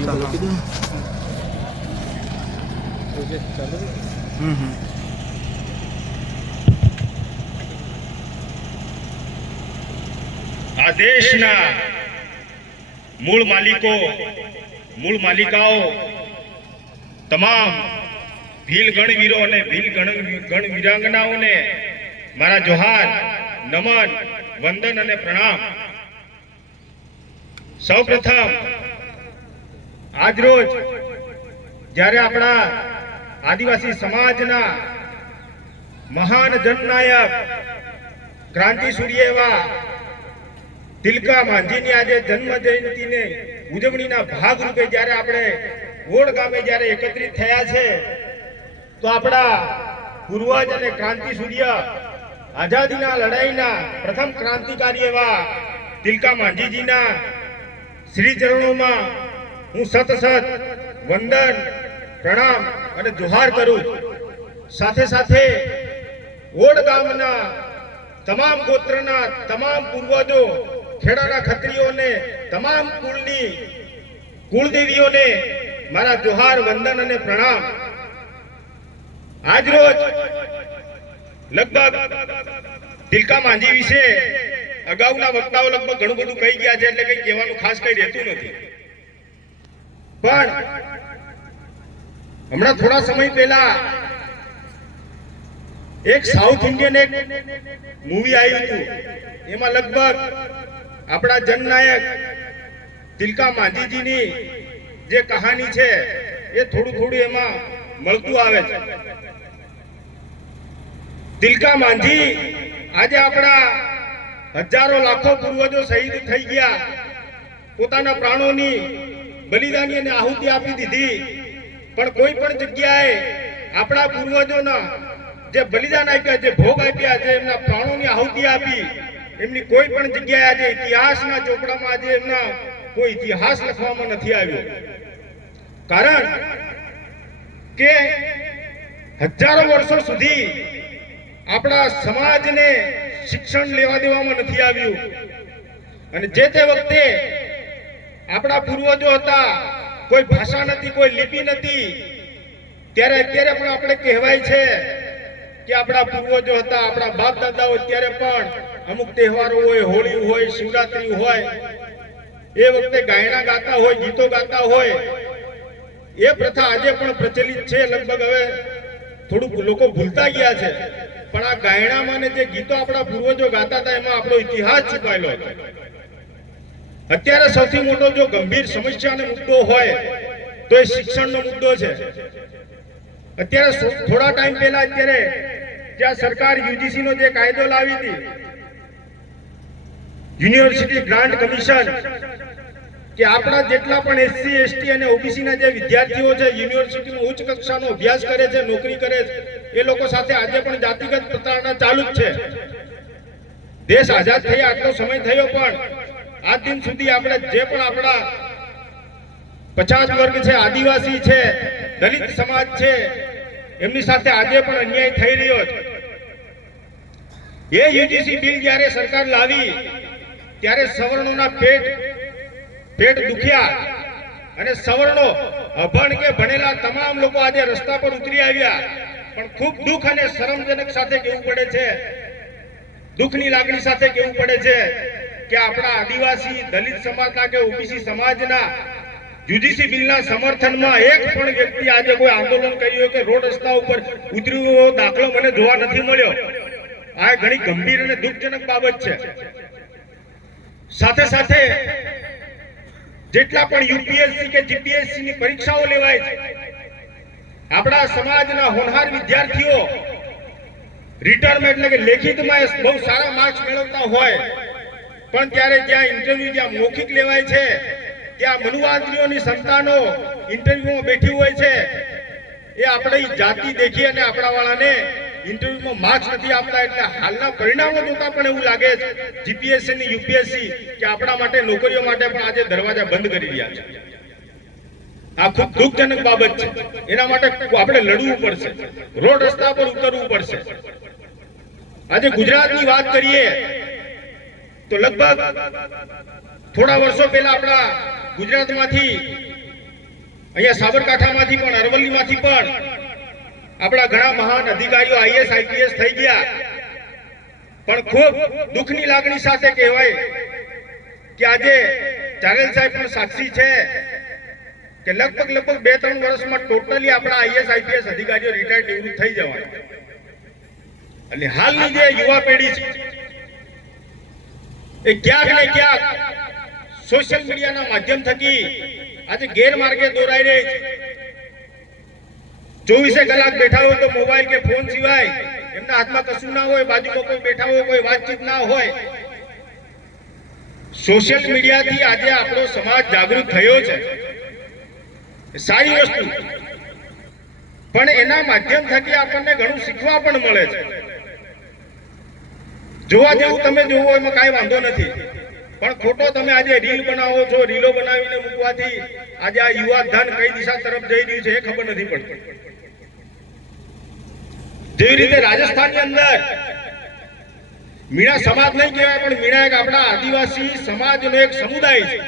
આ દેશના મૂળ માલિકો, મૂળ માલિકાઓ, તમામ ભીલ ગણવીરો અને ભીલ ગણ વીરાંગનાઓને મારા જોહાર, નમન, વંદન અને પ્રણામ. સૌપ્રથમ આજરોજ જ્યારે આપણા આદિવાસી સમાજના મહાન જનનાયક, ક્રાંતિ સૂર્ય એવા તિલકા માંઝીની આજે જન્મ જયંતિની ઉજવણીના ભાગરૂપે જ્યારે આપણે ઓડ ગામે જ્યારે એકત્રિત થયા છે, તો આપણા પૂર્વજ અને ક્રાંતિ સૂર્ય, આઝાદીના લડાઈના પ્રથમ ક્રાંતિકારી એવા તિલકા માંઝીજીના શ્રી ચરણોમાં હું સતસત વંદન, પ્રણામ અને જોહાર કરું. સાથે સાથે ઓડ ગામના તમામ ગોત્રના તમામ પૂર્વજો, ખેડાના ખત્રીઓને, તમામ કુળની કુળદેવીઓને મારા જોહાર, વંદન અને પ્રણામ. આજરોજ લગભગ તિલકા માંઝી વિશે અગાઉના વક્તાઓ લગભગ ઘણું બધું કહી ગયા છે, એટલે કઈ કહેવાનું ખાસ કઈ રહેતું નથી. પણ હમણાં થોડા સમય પહેલા એક સાઉથ ઇન્ડિયન એક મૂવી આવ્યું હતું, એમાં લગભગ આપણા જનનાયક તિલકા માંઝીજીની જે કહાની છે એ થોડું એમાં મળતું આવે છે. તિલકા માંઝી આજે આપણા હજારો લાખો પૂર્વજો શહીદ થઈ ગયા, પોતાના પ્રાણોની બલિદાની અને આહુતિ આપી દીધી. પણ કોઈ પણ જગ્યાએ આપણા પૂર્વજોના જે બલિદાન આપ્યા, જે ભોગ આપ્યા, જે એમના પ્રાણોની આહુતિ આપી, એમની કોઈ પણ જગ્યાએ આજે ઇતિહાસના ચોપડામાં આજે એમના કોઈ ઇતિહાસ લખવામાં નથી આવ્યો. કારણ કે હજારો વર્ષો સુધી આપણા સમાજને શિક્ષણ લેવા દેવામાં નથી આવ્યું. અને જે તે વખતે આપણા પૂર્વજો હતા, કોઈ ભાષા નથી, કોઈ લિપિ નથી, ત્યારે અત્યારે પણ આપણે કહેવાય છે કે આપણા પૂર્વજો હતા, આપણા બાપ દાદાઓ અત્યારે પણ અમુક તહેવારો હોય, હોળી હોય, શિવરાત્રી હોય, એ વખતે ગાયણા ગાતા હોય, ગીતો ગાતા હોય. એ પ્રથા આજે પણ પ્રચલિત છે. લગભગ હવે થોડુંક લોકો ભૂલતા ગયા છે, પણ આ ગાયણામાં જે ગીતો આપણા પૂર્વજો ગાતા હતા એમાં આપણો ઇતિહાસ છુપાયેલો હતો. અત્યારે સૌથી મોટો જો ગંભીર સમસ્યા અને મુદ્દો હોય તો એ શિક્ષણનો મુદ્દો છે. અત્યારે થોડા ટાઈમ પહેલા અત્યારે જ્યાં સરકાર યુજીસી નો જે કાયદો લાવી હતી, યુનિવર્સિટી ગ્રાન્ટ કમિશન, કે આપણા જેટલા પણ એસસી, એસટી અને ઓબીસી ના જે વિદ્યાર્થીઓ છે, યુનિવર્સિટીમાં ઉચ્ચ કક્ષાનો અભ્યાસ કરે છે, નોકરી કરે છે, એ લોકો સાથે આજે પણ જાતિગત પ્રતારણા ચાલુ જ છે. દેશ આઝાદ થઈ આટલો સમય થયો, પણ આજ દિન સુધી આપણે જે પણ આપણા પછાત વર્ગ છે, આદિવાસી છે, દલિત સમાજ છે, એમની સાથે આજે પણ અન્યાય થઈ રહ્યો છે. એ યુજીસી બિલ જ્યારે સરકાર લાવી ત્યારે સવર્ણોના પેટ દુખ્યા, અને સવર્ણો અભણ કે ભણેલા તમામ લોકો આજે રસ્તા પર ઉતરી આવ્યા. પણ ખૂબ દુઃખ અને શરમજનક સાથે કહેવું પડે છે, દુઃખની લાગણી સાથે કહેવું પડે છે કે આપણા આદિવાસી, દલિત સમાજના કે ઓબીસી સમાજના યુજીસી બિલના સમર્થનમાં એક પણ વ્યક્તિ આજે કોઈ આંદોલન કર્યું કે રોડ રસ્તા ઉપર ઉતર્યો દાખલો મને જોવા નથી મળ્યો. આ ઘણી ગંભીર અને દુઃખજનક બાબત છે. સાથે સાથે જેટલા પણ યુપીએસસી કે જીપીએસસી ની પરીક્ષાઓ લેવાય છે, આપણા સમાજના હોનહાર વિદ્યાર્થીઓ રિટર્નમાં એટલે કે લેખિતમાં બહુ સારા માર્ક્સ મેળવતા હોય, પણ ત્યારે જ્યાં ઇન્ટરવ્યુ, જ્યાં મૌખિક લેવાય છે, ત્યાં મનુવાદીઓની સંતાનો ઇન્ટરવ્યુમાં બેઠી હોય છે. એ આપણી જાતિ દેખી અને આપણા વાળાને ઇન્ટરવ્યુમાં માર્ક્સ નથી આપતા. એટલે હાલના પરિણામો જોતા પણ એવું લાગે છે જીપીએસસી અને યુપીએસસી કે આપણા માટે, નોકરીઓ માટે પણ આજે દરવાજા બંધ કરી રહ્યા છે. આ ખૂબ દુઃખજનક બાબત છે. એના માટે આપણે લડવું પડશે, રોડ રસ્તા પર ઉતરવું પડશે. આજે ગુજરાતની વાત કરીએ તો લગભગ થોડા વર્ષો પહેલા આપણા ગુજરાતમાંથી અહીંયા સાબરકાંઠામાંથી પણ, અરવલ્લીમાંથી પણ આપણા ઘણા મહાન અધિકારીઓ આઈએસ આઈપીએસ થઈ ગયા. પણ ખૂબ દુઃખની લાગણી સાથે કહેવાય કે આજે ચારેલ સાહેબ પણ સાક્ષી છે કે લગભગ 2-3 વર્ષમાં ટોટલી આપણા આઈએસ આઈપીએસ અધિકારીઓ રિટાયર્ડ નિવૃત્ત થઈ જવાના. અને હાલની જે યુવા પેઢી છે એ ક્યાંક ને ક્યાંક સોશિયલ મીડિયાના માધ્યમ થકી આજે ગેરમાર્ગે દોરાઈ રહી છે. 24 કલાક બેઠા હોય તો મોબાઈલ કે ફોન સિવાય એમના હાથમાં કશું ના હોય, બાજુમાં કોઈ બેઠા હોય, કોઈ વાતચીત ના હોય. સોશિયલ મીડિયાથી આજે આપણો સમાજ જાગૃત થયો છે, સારી વસ્તુ, પણ એના માધ્યમ થકી આપણને ઘણું શીખવા પણ મળે છે. જોવા જેવું તમે જોવો એમાં કાંઈ વાંધો નથી, પણ ખોટો તમે આજે રીલ બનાવો છો, રીલો બનાવીને મૂકવાથી આજે આ યુવા ધન કઈ દિશા તરફ જઈ રહ્યું છે એ ખબર નથી પડતી. જેવી રીતે રાજસ્થાનની અંદર મીણા સમાજ નહીં કહેવાય, પણ મીણા એક આપણા આદિવાસી સમાજનો એક સમુદાય છે.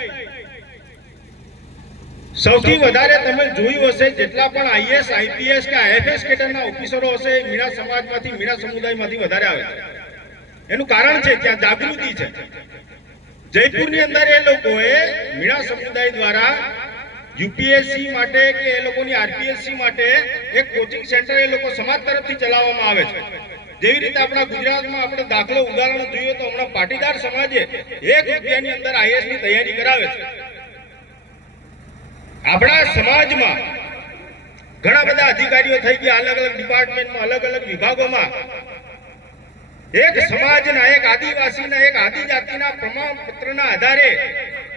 સૌથી વધારે તમે જોયું હશે જેટલા પણ આઈએસ આઈપીએસ કે આઈએફએસ કેડરના ઓફિસરો હશે મીણા સમાજમાંથી, મીણા સમુદાયમાંથી વધારે આવે છે. એનું કારણ છે ત્યાં જાગૃતિ છે. જયપુરની અંદર એ લોકોએ મીણા સમુદાય દ્વારા યુપીએસસી માટે કે એ લોકોની આરપીએસસી માટે એક કોચિંગ સેન્ટર એ લોકો સમાજ તરફથી ચલાવવામાં આવે છે. જેવી રીતે આપણા ગુજરાતમાં આપણે દાખલો ઉદાહરણ જોઈએ તો હમણાં પાટીદાર સમાજે 1 રૂપિયાની અંદર આઈએએસ ની તૈયારી કરાવે છે. આપણા સમાજમાં ઘણા બધા અધિકારીઓ થઈ ગયા, અલગ અલગ ડિપાર્ટમેન્ટમાં, અલગ અલગ વિભાગોમાં. એક સમાજના, એક આદિવાસીના, એક આદિજાતિના પ્રમાણપત્રના આધારે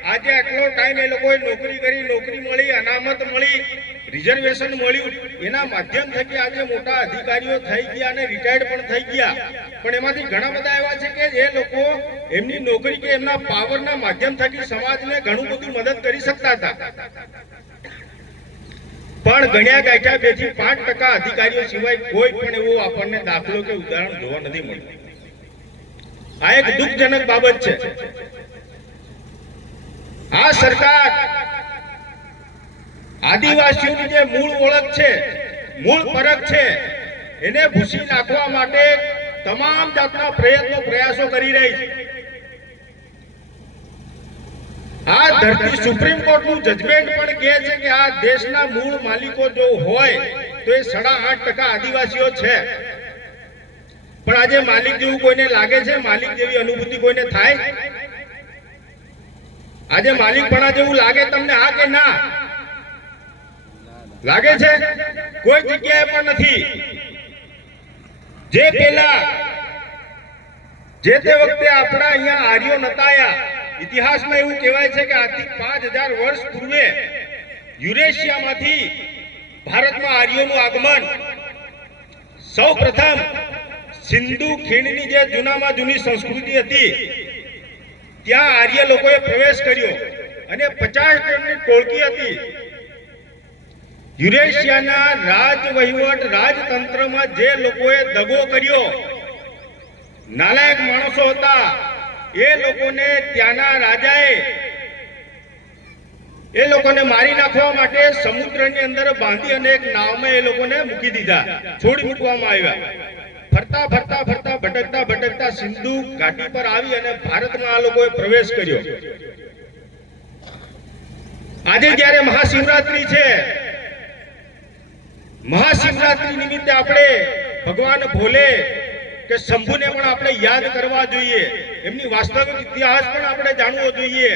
આજે આટલો ટાઈમ એ લોકોએ નોકરી કરી, નોકરી મળી, અનામત મળી, રિઝર્વેશન મળ્યું. એના માધ્યમ થકી આજે મોટા અધિકારીઓ થઈ ગયા અને રિટાયર્ડ પણ થઈ ગયા. પણ એમાંથી ઘણા બધા એવા છે કે જે લોકો એમની નોકરી કે એમના પાવરના માધ્યમ થકી સમાજને ઘણું બધું મદદ કરી શકતા હતા. પણ ગણ્યા ગાંઠ્યા 2 થી 5% અધિકારીઓ સિવાય કોઈ પણ એવો આપણને દાખલો કે ઉદાહરણ જોવા નથી મળતું. આ એક દુઃખજનક બાબત છે. આ સરકાર આદિવાસીઓની જે મૂળ ઓળખ છે, મૂળ પરખ છે, એને ભૂસી નાખવા માટે તમામ જાતના પ્રયાસો કરી રહી છે. આ ધરતી સુપ્રીમ કોર્ટનું જજમેન્ટ પણ કહે છે કે આ દેશના મૂળ માલિકો જો હોય તો એ 8.5% આદિવાસીઓ છે. પણ આજે માલિક જેવું કોઈને લાગે છે? માલિક જેવી અનુભૂતિ કોઈને થાય? આજે માલિકપણા જેવું લાગે તમને? હા કે ના લાગે છે? કોઈ જગ્યાએ પણ નથી. જે પેલા જે તે વખતે આપણા અહીંયા આર્યો નતાયા, ઇતિહાસમાં એવું કહેવાય છે કે આજથી 5000 વર્ષ પૂર્વે યુરેશિયામાંથી ભારતમાં આર્યોનું આગમન સૌ પ્રથમ સિંધુ ખીણની જે જૂનામાં જૂની સંસ્કૃતિ હતી ત્યાં આર્ય લોકોએ પ્રવેશ કર્યો અને 50 જણની ટોળકી હતી. યુરેશિયાના રાજવહીવટ રાજતંત્રમાં જે લોકોએ દગો કર્યો, નાલાયક માણસો હતા, એ લોકોને ત્યાંના રાજાએ એ લોકોને મારી નાખવા માટે સમુદ્રની અંદર બાંધી અને એક નાવમાં એ લોકોને મૂકી દીધા, છોડી મૂકવામાં આવ્યા. ફરતા ફરતા ફરતા ભટકતા ભટકતા સિંધુ ઘાટી પર આવી અને ભારતમાં આ લોકોએ પ્રવેશ કર્યો. આજે જ્યારે મહાશિવરાત્રી છે, મહાશિવરાત્રી નિમિત્તે આપણે ભગવાન ભોલે કે શંભુને પણ આપણે યાદ કરવા જોઈએ. એમની વાસ્તવિક ઇતિહાસ પણ આપણે જાણવો જોઈએ.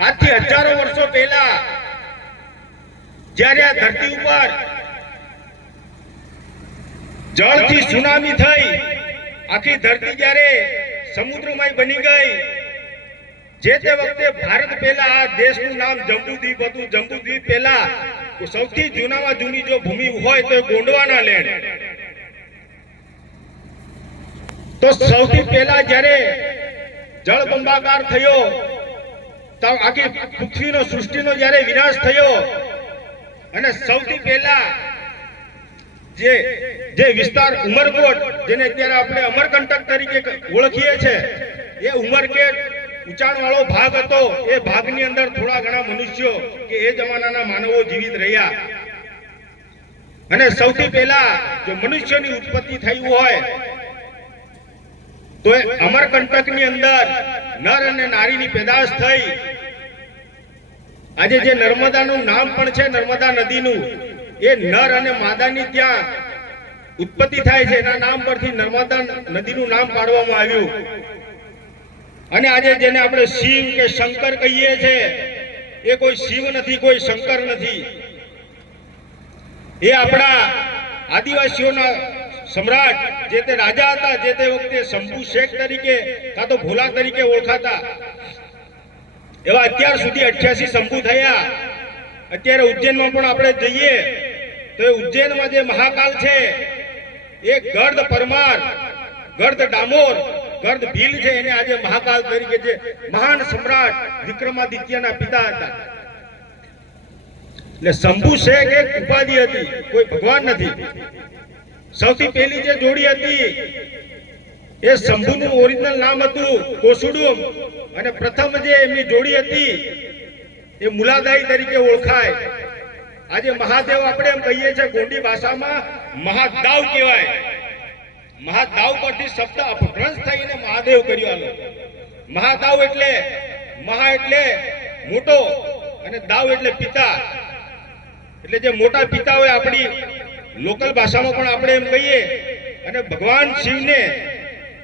આજથી હજારો વર્ષો પહેલા જ્યારે આ ધરતી ઉપર જળથી સુનામી થઈ, આખી ધરતી જ્યારે સમુદ્રમય બની ગઈ, જે તે વખતે ભારત પહેલા આ દેશનું નામ જંબુદ્વીપ હતું. જંબુદ્વીપ પહેલા સૌથી જૂનામાં જૂની જો ભૂમિ હોય તો ગોંડવાના લેન્ડ. તો સૌથી પહેલા જ્યારે જળબંબાકાર થયો, તો આખી પૃથ્વીનો સૃષ્ટિનો જ્યારે વિનાશ થયો અને સૌથી પહેલા જે વિસ્તાર ઉમરકોટ, જેને અત્યારે આપણે અમરકંટક તરીકે ઓળખીએ છીએ, એ ઉમરકોટ ઊંચાણ વાળો ભાગ હતો. એ ભાગની અંદર થોડા એવા ઘણા મનુષ્યો કે એ જમાનાના માનવો જીવિત રહ્યા. અને સૌથી પહેલા જો મનુષ્યની ઉત્પત્તિ થઈ હોય તો અમરકંટકની અંદર નર અને નારીની પેદાશ થઈ. આજે જે નર્મદાનું નામ પણ છે, નર્મદા નદીનું, એ નર અને માદાની ત્યાં ઉત્પત્તિ થાય છે. એના નામ પરથી નર્મદા નદીનું નામ પાડવામાં આવ્યું. અને આજે જેને આપણે શિવ કે શંકર કહીએ છીએ, એ કોઈ શિવ નથી, કોઈ શંકર નથી. એ આપણા આદિવાસીઓના સમ્રાટ, જે તે રાજા હતા, જે તે વખતે શંભુ શેખ તરીકે કાં તો ભોલા તરીકે ઓળખાતા, એવા અત્યાર સુધી 88 શંભુ થયા. અત્યારે ઉજ્જૈનમાં પણ આપણે જઈએ તો એ ઉજ્જૈનમાં જે મહાકાલ છે, એ ગર્દ પરમાર, ગર્દ ડામોર, ગર્દ ભીલ છે, એને આજે મહાકાલ તરીકે, જે મહાન સમ્રાટ વિક્રમાદિત્યના પિતા હતા. એટલે શંભુ શેખ એક ઉપાધિ હતી, કોઈ ભગવાન નથી. સૌથી પહેલી જે જોડી હતી એ શંભુનું ઓરિજિનલ નામ હતું કોસુડુમ, અને પ્રથમ જે એમની જોડી હતી એ મુલાદાઈ તરીકે ઓળખાય. આજે મહાદેવ આપણે એમ કહીએ છીએ, ગોંડી ભાષામાં મહાદાવ કહેવાય. મહાદાવ પરથી શબ્દ અપભ્રંશ થઈને મહાદેવ કર્યો. મહાદાવ એટલે મહા એટલે મોટો અને દાવ એટલે પિતા. એટલે જે મોટા પિતા હોય, આપણી લોકલ ભાષામાં પણ આપણે એમ કહીએ. અને ભગવાન શિવને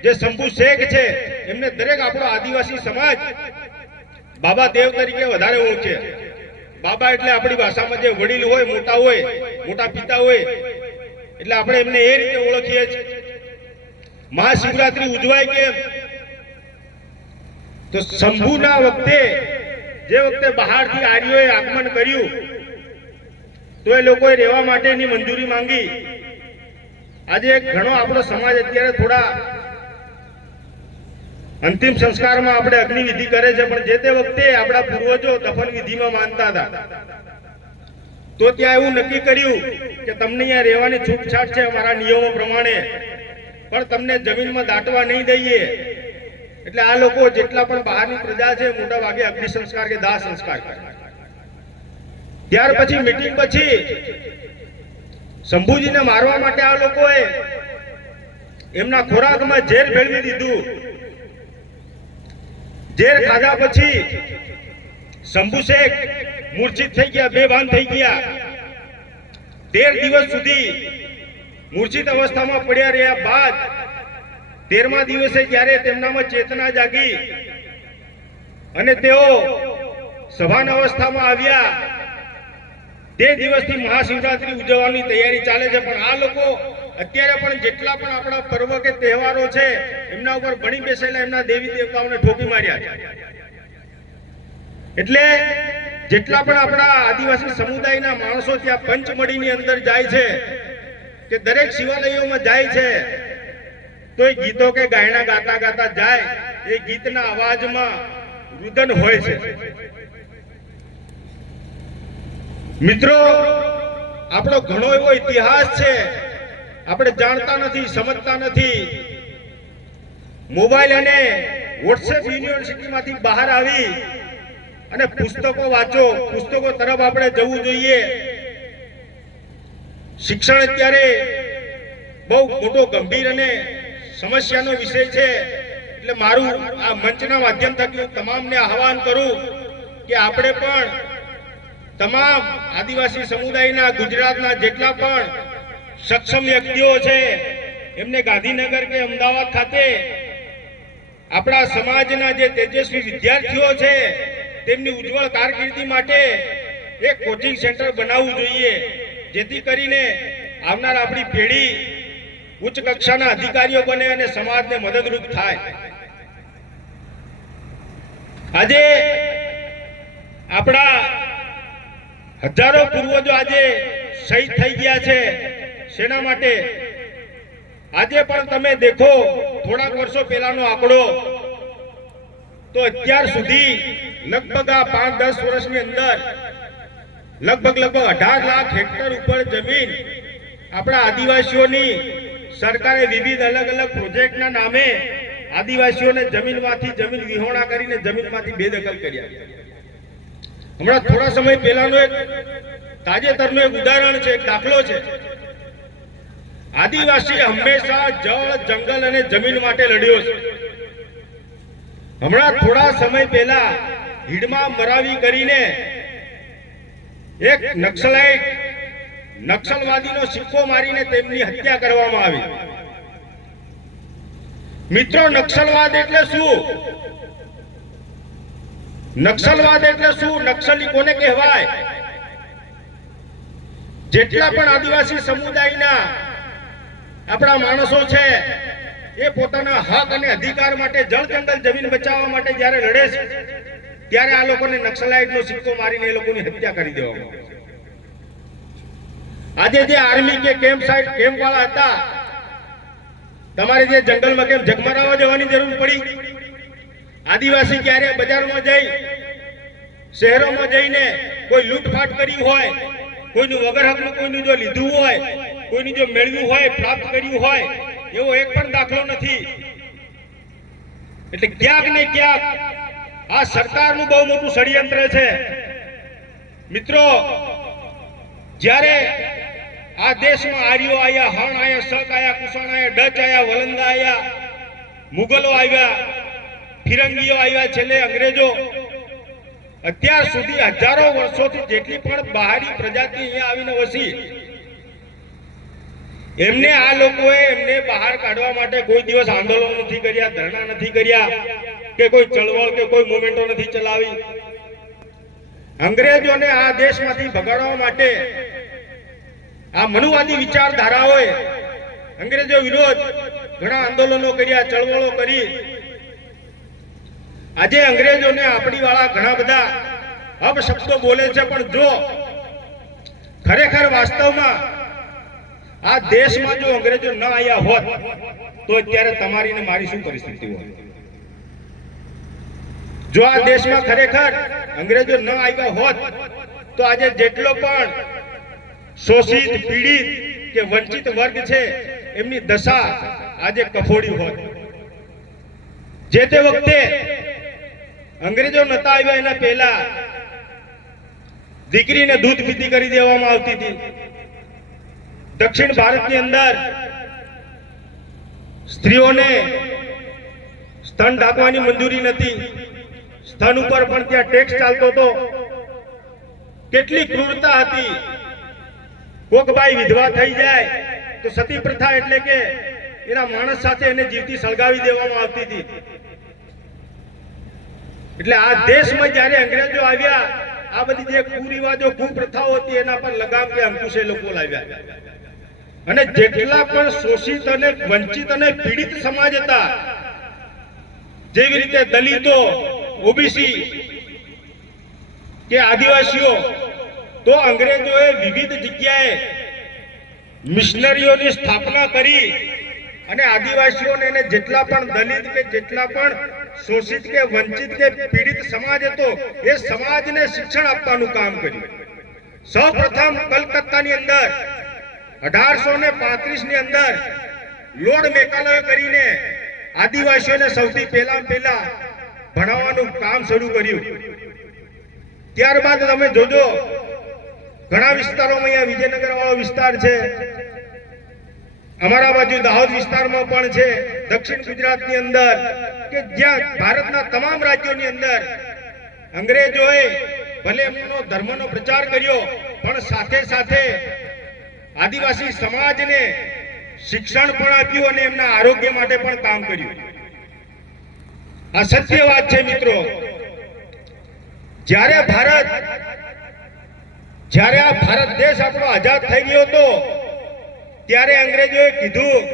જે શંભુ શેખ છે, એમને દરેક આપણો આદિવાસી સમાજ બાબા દેવ તરીકે વધારે ઓળખે. બાબા એટલે આપણી ભાષામાં જે વડીલ હોય, મોટા હોય, મોટા પિતા હોય, એટલે આપણે એમને એ રીતે ઓળખીએ છીએ. મહાશિવરાત્રી ઉજવાય કેમ? તો શંભુના વખતે, જે વખતે બહારથી આર્યોએ આગમન કર્યું, તો એ લોકોએ રહેવા માટેની મંજૂરી માંગી. આજે ઘણો આપણો સમાજ અત્યારે થોડા અંતિમ સંસ્કારમાં આપણે અગ્નિવિધિ કરે છે, પણ જે તે વખતે આપણા પૂર્વજો દફન વિધિમાં માનતા હતા. તો ત્યાં એવું નક્કી કર્યું કે તમને અહીંયા રહેવાની છૂટછાટ છે અમારા નિયમો પ્રમાણે, પણ તમને જમીનમાં દાટવા નહીં દઈએ. એટલે આ લોકો જેટલા પણ બહારની પ્રજા છે, મોટા ભાગે અગ્નિ સંસ્કાર કે દાહ સંસ્કાર કરે. ત્યાર પછી મીટિંગ પછી શંભુજીને મારવા માટે આ લોકોએ એમના ખોરાકમાં ઝેર ભેળવી દીધું. ઝેર ખાધા પછી શંભુ શેખ મૂર્છિત થઈ ગયા, બેભાન થઈ ગયા. 13 દિવસ સુધી મૂર્છિત અવસ્થામાં પડ્યા રહ્યા બાદ 13મા દિવસે જ્યારે તેમનામાં ચેતના જાગી અને તેઓ સભાન અવસ્થામાં આવ્યા, તે દિવસથી મહાશિવરાત્રી ઉજવવાની તૈયારી ચાલે છે. પણ આ લોકો અત્યારે પણ જેટલા પણ આપણા પર્વ કે તહેવારો છે, એમના ઉપર ભણી બેસેલા એમના દેવી દેવતાઓને ઠોકી માર્યા છે. એટલે જેટલા પણ આપણા આદિવાસી સમુદાયના માણસો ત્યાં પંચમઢીની અંદર જાય છે, કે દરેક શિવાલયોમાં જાય છે, તો એ ગીતો કે ગાયણા ગાતા ગાતા જાય. એ ગીતના અવાજમાં રુદન હોય છે. મિત્રો, આપણો ઘણો એવો ઇતિહાસ છે, આપણે જાણતા નથી, સમજતા નથી. મોબાઈલ અને વોટ્સએપ યુનિવર્સિટીમાંથી બહાર આવી અને પુસ્તકો વાંચો, પુસ્તકો તરફ આપણે જવું જોઈએ. શિક્ષણ અત્યારે બહુ મોટો ગંભીર અને સમસ્યાનો વિષય છે. એટલે મારું આ મંચના માધ્યમ થકી હું તમામને આહવાન કરું કે આપણે પણ તમામ આદિવાસી સમુદાયના, ગુજરાતના જેટલા પણ સક્ષમ વ્યક્તિઓ છે, એમને ગાંધીનગર કે અમદાવાદ ખાતે આપણા સમાજના જે તેજસ્વી વિદ્યાર્થીઓ છે, તેમની ઉજ્જવળ કારકિર્દી માટે એક કોચિંગ સેન્ટર બનાવવું જોઈએ, જેથી કરીને આવનાર આપણી પેઢી ઉચ્ચ કક્ષાના અધિકારીઓ બને અને સમાજને મદદરૂપ થાય. આજે આપણા હજારો પૂર્વજો આજે શહીદ થઈ ગયા છે. શેના માટે? આજે પણ તમે દેખો, થોડાક વર્ષો પહેલાનો આંકડો, તો અત્યાર સુધી લગભગ આ 5-10 વર્ષની અંદર લગભગ 18 લાખ હેક્ટર ઉપર જમીન આપણા આદિવાસીઓની સરકારે વિવિધ અલગ અલગ પ્રોજેક્ટના નામે આદિવાસીઓને જમીનમાંથી જમીન વિહોણા કરીને જમીનમાંથી બેદખલ કર્યા. હમણાં થોડા સમય પહેલાનો એક તાજેતરનું એક ઉદાહરણ છે, એક દાખલો છે. આદિવાસી હંમેશા જળ, જંગલ અને જમીન માટે લડ્યો છે. હમણાં થોડા સમય પહેલા ભીડમાં મરાવી કરીને એક નક્સલવાદીનો સિક્કો મારીને તેમની હત્યા કરવામાં આવી. મિત્રો, નક્સલવાદ એટલે શું? નક્સલવાદ એટલે શું? નક્સલી કોને કહેવાય? જેટલા પણ આદિવાસી સમુદાયના આપણા માણસો છે એ પોતાના હક અને અધિકાર માટે, જળ, જંગલ, જમીન બચાવવા માટે જ્યારે લડે છે ત્યારે આ લોકોને નક્સલાઇટનો સિક્કો મારીને એ લોકોની હત્યા કરી દેવામાં આવે છે. આજે જે આર્મી કે કેમ્પ વાળા હતા, તમારે જે જંગલમાં કેમ ઝગમરાવા જવાની જરૂર પડી? આદિવાસી ક્યારે બજારમાં જઈ, શહેરોમાં જઈને કોઈ લૂંટફાટ કરી હોય, કોઈનું વગર હકનું કોઈનું જો લીધું હોય, કોઈનું જો મેળવ્યું હોય, પ્રાપ્ત કર્યું હોય, એવો એક પણ દાખલો નથી. એટલે ક્યાંક ને ક્યાંક આ સરકારનું બહુ મોટું ષડયંત્ર છે. મિત્રો, જ્યારે આ દેશમાં આર્યો આયા, હણ આયા, શક આયા, કુષાણ આયા, ડચ આયા, વલંદા આયા, મુગલો આવ્યા, ફિરંગીઓ આવ્યા, છેલ્લે અંગ્રેજો, અત્યાર સુધી હજારો વર્ષોથી જેટલી પણ બહારી પ્રજાતિ અહીંયા આવીને વસી, એમને આ લોકોએ એમને બહાર કાઢવા માટે કોઈ દિવસ આંદોલન નથી કર્યા, ધરણા નથી કર્યા, કે કોઈ ચળવળ કે કોઈ મુવમેન્ટો નથી ચલાવી. અંગ્રેજોને આ દેશમાંથી ભગાડવા માટે આ મનુવાદી વિચારધારાઓએ અંગ્રેજો વિરોધ ઘણા આંદોલનો કર્યા, ચળવળો કરી. આજે અંગ્રેજોને આપણી વાળા ઘણા બધા અપશબ્દો બોલે છે, પણ જો ખરેખર વાસ્તવમાં આ દેશમાં જો અંગ્રેજો ન આવ્યા હોત તો અત્યારે તમારી ને મારી શું પરિસ્થિતિ હોત? જો આ દેશમાં ખરેખર અંગ્રેજો ન આવ્યા હોત તો આજે જેટલો પણ શોષિત, પીડિત કે વંચિત વર્ગ છે એમની દશા આજે કફોડી હોત. જે તે વખતે અંગ્રેજો નતા આવ્યા એના પહેલા દીકરીને દૂધ પીતી કરી દેવામાં આવતી હતી. દક્ષિણ ભારતની અંદર સ્ત્રીઓને સ્તન ઢાંકવાની મંજૂરી નથી. સ્તન ઉપર પણ ત્યાં ટેક્સ ચાલતો હતો. કેટલી ક્રૂરતા હતી. કોકબાઈ વિધવા થઈ જાય તો સતી પ્રથા એટલે કે એના માણસ સાથે એને જીવતી સળગાવી દેવામાં આવતી હતી. એટલે આ દેશમાં જ્યારે અંગ્રેજો આવ્યા, આ બધી જે કુરિવાજો, કુપ્રથાઓ હતી એના પર લગામ કે અંકુશ એ લોકો લાવ્યા. અને જેટલા પણ શોષિત અને વંચિત અને પીડિત સમાજ હતા, જેવી રીતે દલિતો, ઓબીસી કે આદિવાસીઓ, તો અંગ્રેજોએ વિવિધ જગ્યાએ મિશનરીઓની સ્થાપના કરી અને આદિવાસીઓને એને જેટલા પણ દલિત કે જેટલા પણ શોષિત કે વંચિત કે પીડિત સમાજ હતો એ સમાજને શિક્ષણ આપવાનું કામ કર્યું. સૌપ્રથમ કલકત્તાની અંદર 1835 ની અંદર લોર્ડ મેકાલોએ કરીને આદિવાસીઓને સૌથી પહેલા ભણાવવાનું કામ શરૂ કર્યું. ત્યારબાદ તમે જોજો ઘણા વિસ્તારોમાં, અહીંયા વિજયનગર વાળો વિસ્તાર છે, અમારા બાજુ દાહોદ વિસ્તારમાં પણ છે, દક્ષિણ ગુજરાતની અંદર, કે જ્યાં ભારતના તમામ રાજ્યોની અંદર અંગ્રેજોએ ભલે એમનો ધર્મનો પ્રચાર કર્યો પણ સાથે સાથે આદિવાસી સમાજને શિક્ષણ પણ આપ્યું અને એમના આરોગ્ય માટે પણ કામ કર્યું. આ સત્ય વાત છે મિત્રો. જ્યારે આ ભારત દેશ આપણો આઝાદ થઈ ગયો હતો ત્યારે અંગ્રેજોએ કીધું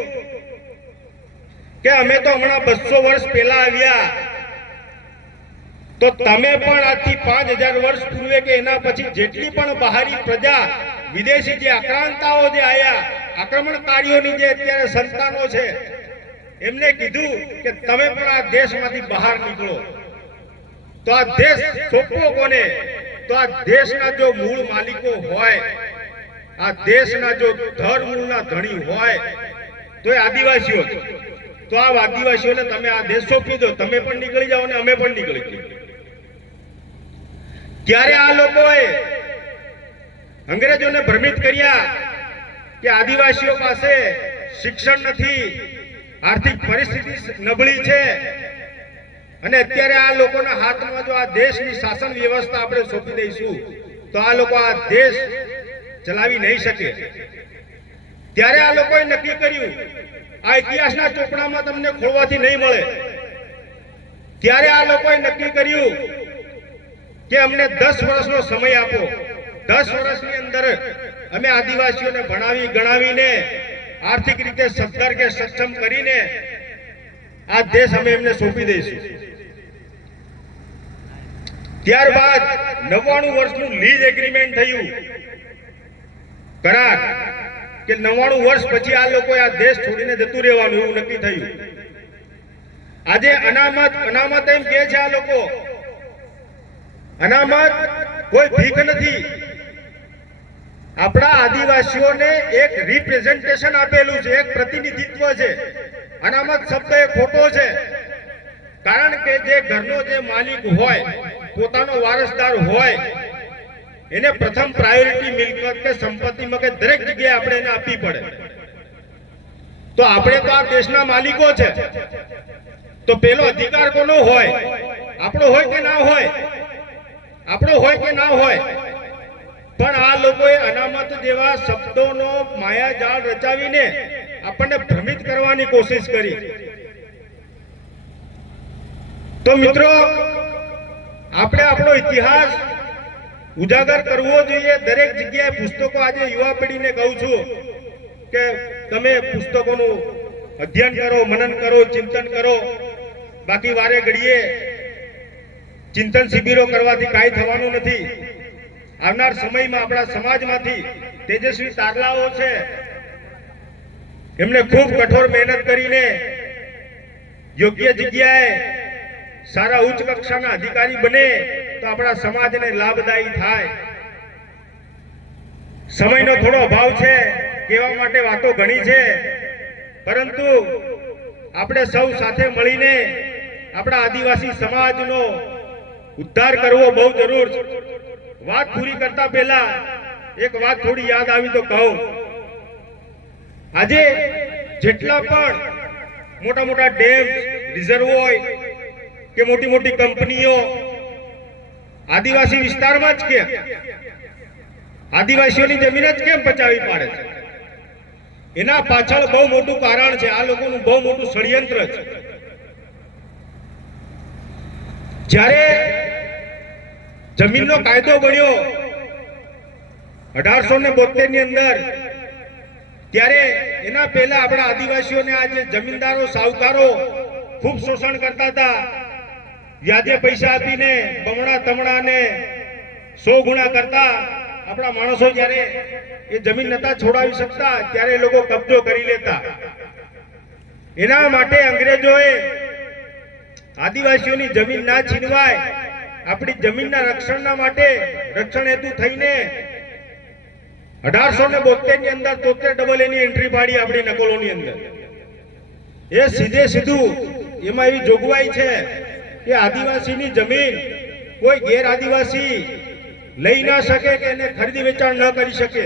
કે અમે તો હમણાં 200 વર્ષ પહેલા આવ્યા, તો તમે પણ આજથી 5000 વર્ષ પૂર્વે કે એના પછી જેટલી પણ બહારી પ્રજા, વિદેશી જે આક્રાંતાઓ જે આયા, આક્રમણકારીઓની જે અત્યારે સંતાનો છે, એમને કીધું કે તમે પણ આ દેશમાંથી બહાર નીકળો. તો આ દેશ સોંપવો કોને? તો આ દેશના જો મૂળ માલિકો હોય, આ દેશના જો ધર મૂળના ધણી હોય તો એ આદિવાસીઓ છે. તો આ આદિવાસીઓને તમે આ દેશ સોંપી દો, તમે પણ નીકળી જાઓ અને અમે પણ નીકળી જઈએ. ત્યારે આ લોકોએ અંગ્રેજોને ભ્રમિત કર્યા કે આદિવાસીઓ પાસે શિક્ષણ નથી, આર્થિક પરિસ્થિતિ નબળી છે, અને અત્યારે આ લોકોના હાથમાં જો આ દેશની શાસન વ્યવસ્થા આપણે સોંપી દઈશું તો આ લોકો આ દેશ ચલાવી નહીં શકે. ત્યારે આ લોકોએ નક્કી કર્યું, આ ઇતિહાસના ચોપડામાં તમને ખોવાથી નહીં મળે. ત્યારે આ લોકોએ નક્કી કર્યું કે અમને 10 વર્ષનો સમય આપો. 10 વર્ષની અંદર અમે આદિવાસીઓને ભણાવી ગણાવીને આર્થિક રીતે સદ્ધર કે સક્ષમ કરીને આ દેશ અમે એમને સોંપી દઈશું. ત્યારબાદ 99 વર્ષનું લીઝ એગ્રીમેન્ટ થયું, કરાર, કે 99 વર્ષ પછી આ લોકોએ આ દેશ છોડીને જતું રહેવાનું એવું નક્કી થયું. આજે અનામત એમ કહે છે આ લોકો. અનામત કોઈ ભીખ નથી. આપણા આદિવાસીઓને એક રિપ્રેઝન્ટેશન આપેલું છે, એક પ્રતિનિધિત્વ છે. અનામત શબ્દ એ ખોટો છે, કારણ કે જે ઘરનો જે માલિક હોય, પોતાનો વારસદાર હોય, એને પ્રથમ પ્રાયોરિટી મિલકત કે સંપત્તિમાં કે દરેક જગ્યાએ આપણે એને આપવી પડે. તો આપણે તો આ દેશના માલિકો છે, તો પેલો અધિકાર કોનો હોય? આપણો હોય કે ના હોય? આપણો હોય કે ના હોય? પણ આ લોકોએ અનામત જેવા શબ્દોનો માયાજાળ રચાવીને આપણને ભ્રમિત કરવાની કોશિશ કરી. તો મિત્રો, આપણે આપણો ઇતિહાસ ઉજાગર કરવો જોઈએ. દરેક જગ્યાએ પુસ્તકો, આજે યુવા પેઢીને કહું છું કે તમે પુસ્તકોનું અધ્યયન કરો, મનન કરો, ચિંતન કરો. બાકી વારે ઘડીએ ચિંતન શિબિરો કરવાથી કાંઈ થવાનું નથી. આવનાર સમયમાં આપણા સમાજમાંથી તેજસ્વી તારલાઓ છે, એમને ખૂબ કઠોર મહેનત કરીને યોગ્ય જગ્યાએ સારા ઉચ્ચ કક્ષાના અધિકારી બને તો આપણા સમાજને લાભદાયી થાય. સમયનો થોડો અભાવ છે, કહેવા માટે વાતો ઘણી છે, પરંતુ આપણે સૌ સાથે મળીને આપણા આદિવાસી સમાજનો ઉદ્ધાર કરવો બહુ જરૂર છે. વાત પૂરી કરતા પહેલા એક વાત થોડી યાદ આવી તો કહું. આજે જેટલા પણ મોટા મોટા ડેમ, રિઝર્વોય કે મોટી મોટી કંપનીઓ આદિવાસી વિસ્તારમાં જ કેમ, આદિવાસીઓની જમીન જ કેમ પચાવી પાડે છે? એના પાછળ બહુ મોટું કારણ છે. આ લોકોનું બહુ મોટું ષડયંત્ર છે. જ્યારે જમીનનો કાયદો બન્યો 1872 ની અંદર, ત્યારે એના પહેલા આપણા આદિવાસીઓને આજે જમીનદારો, સાહુકારો ખૂબ શોષણ કરતા હતા. વ્યાજે પૈસા આપીને બમણા તમણાને 100 ગુણા કરતા. આપણા માણસો જ્યારે એ જમીન નતા છોડાવી શકતા ત્યારે એ લોકો કબજો કરી લેતા. એના માટે અંગ્રેજોએ આદિવાસીઓની જમીન ના છીનવાય, આપણી જમીનના રક્ષણના માટે રક્ષણ હેતુ થઈને 1872 ની અંદર 73 ની એન્ટ્રી પાડી આપણી નકલોની અંદર. એ સીધે સીધું એમાં એવી જોગવાઈ છે કે આદિવાસીની જમીન કોઈ ગેર આદિવાસી લઈ ના શકે કે એને ખરીદી વેચાણ ન કરી શકે.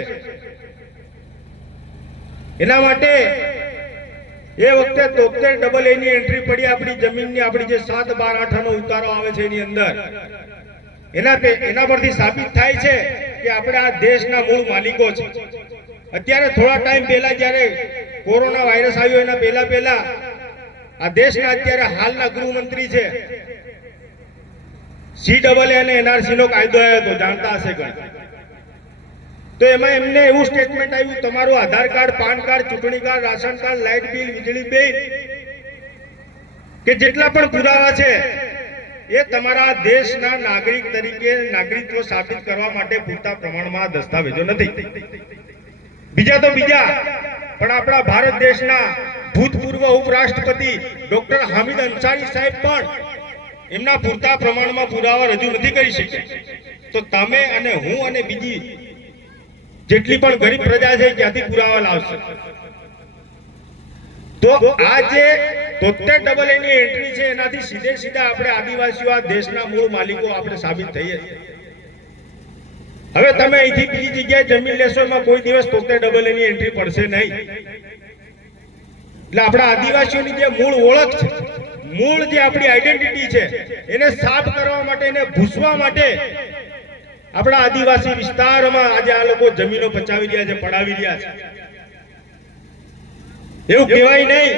એના માટે એ વખતે 73 ની એન્ટ્રી પડી આપણી જમીનની. આપણી જે 7, 12, 8 નો ઉતારો આવે છે એની અંદર એના પરથી સાબિત થાય છે કે આપણે આ દેશના મૂળ માલિકો છે. અત્યારે થોડા ટાઈમ પહેલા જ્યારે કોરોના વાયરસ આવ્યો એના પહેલા આ દેશના અત્યારે હાલના ગૃહમંત્રી છે, CAA અને NRC નો કાયદો આવ્યો હતો, જાણતા હશે ઘણા. તો એમાં એમને એવું સ્ટેટમેન્ટ આવ્યું, તમારું આધાર કાર્ડ, પાન કાર્ડ, ચૂંટણી card, ration card, light bill, વીજળી બિલ કે જેટલા પણ પુરાવા છે એ તમારા દેશના નાગરિક તરીકે નાગરિકત્વ સાબિત કરવા માટે પૂરતા પ્રમાણમાં દસ્તાવેજો નથી. બીજા તો બીજા, પણ આપણા ભારત દેશના ભૂતપૂર્વ ઉપરાષ્ટ્રપતિ ડોક્ટર હામિદ અંસારી સાહેબ પણ એમના પૂરતા પ્રમાણમાં પુરાવા રજૂ નથી કરી શક્યા. તો તમે અને હું અને બીજી જેટલી પણ ગરીબ પ્રજા છે ક્યાંથી પુરાવા લાવશે? તો આ જે 73 ની એન્ટ્રી છે એનાથી સીધે સીધા આપણે આદિવાસીઓ આ દેશના મૂળ માલિકો આપણે સાબિત થઈએ. હવે તમે અહીંથી બીજી જગ્યાએ જમીન લેશો એમાં કોઈ દિવસ 72 ની એન્ટ્રી પડશે નહીં. એટલે આપણા આદિવાસીઓની જે મૂળ ઓળખ છે, મૂળ જે આપણી આઈડેન્ટિટી છે, એને સાફ કરવા માટે, એને ભૂસવા માટે આપણા આદિવાસી વિસ્તારમાં આજે આ લોકો જમીનો પચાવી રહ્યા છે, પડાવી રહ્યા છે. એવું કહેવાય નહીં,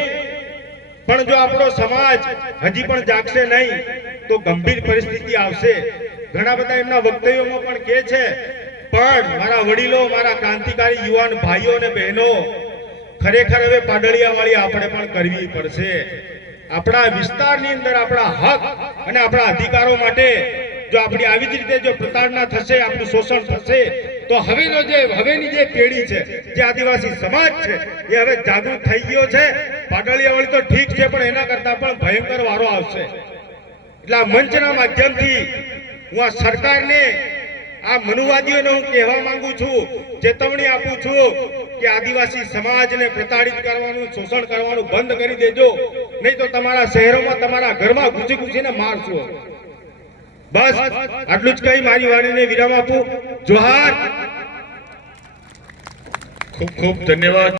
પણ જો આપણો સમાજ હજી પણ જાગશે નહીં તો ગંભીર પરિસ્થિતિ આવશે. ઘણા બધા એમના વક્તવ્યોમાં પણ કહે છે, પણ મારા વડીલો, મારા ક્રાંતિકારી યુવાન ભાઈઓ અને બહેનો, ખરેખર હવે પાડળિયાવાળી આપણે પણ કરવી પડશે. આપણા વિસ્તારની અંદર આપણા હક અને આપણા અધિકારો માટે જો આપણી આવી જ રીતે જો પ્રતાડના થશે, આપણું શોષણ થશે, તો હવેની જે પેઢી છે, જે આદિવાસી સમાજ છે, એ હવે જાગૃત થઈ ગયો છે. પાડળિયાવાળી તો ઠીક છે, પણ એના કરતા પણ ભયંકર વારો આવશે. એટલે આ મંચના માધ્યમથી હું આ સરકારને, આ મનુવાદીઓને હું કહેવા માંગુ છું, ચેતવણી આપું છું કે આદિવાસી સમાજને પ્રતાડિત કરવાનું, શોષણ કરવાનું બંધ કરી દેજો, નહીં તો તમારા શહેરોમાં, તમારા ઘરમાં ઘૂસી ઘૂસીને મારશો. બસ આટલું જ કહી મારી વાણીને વિરામ આપું. જોહાર. ખૂબ ખૂબ ધન્યવાદ.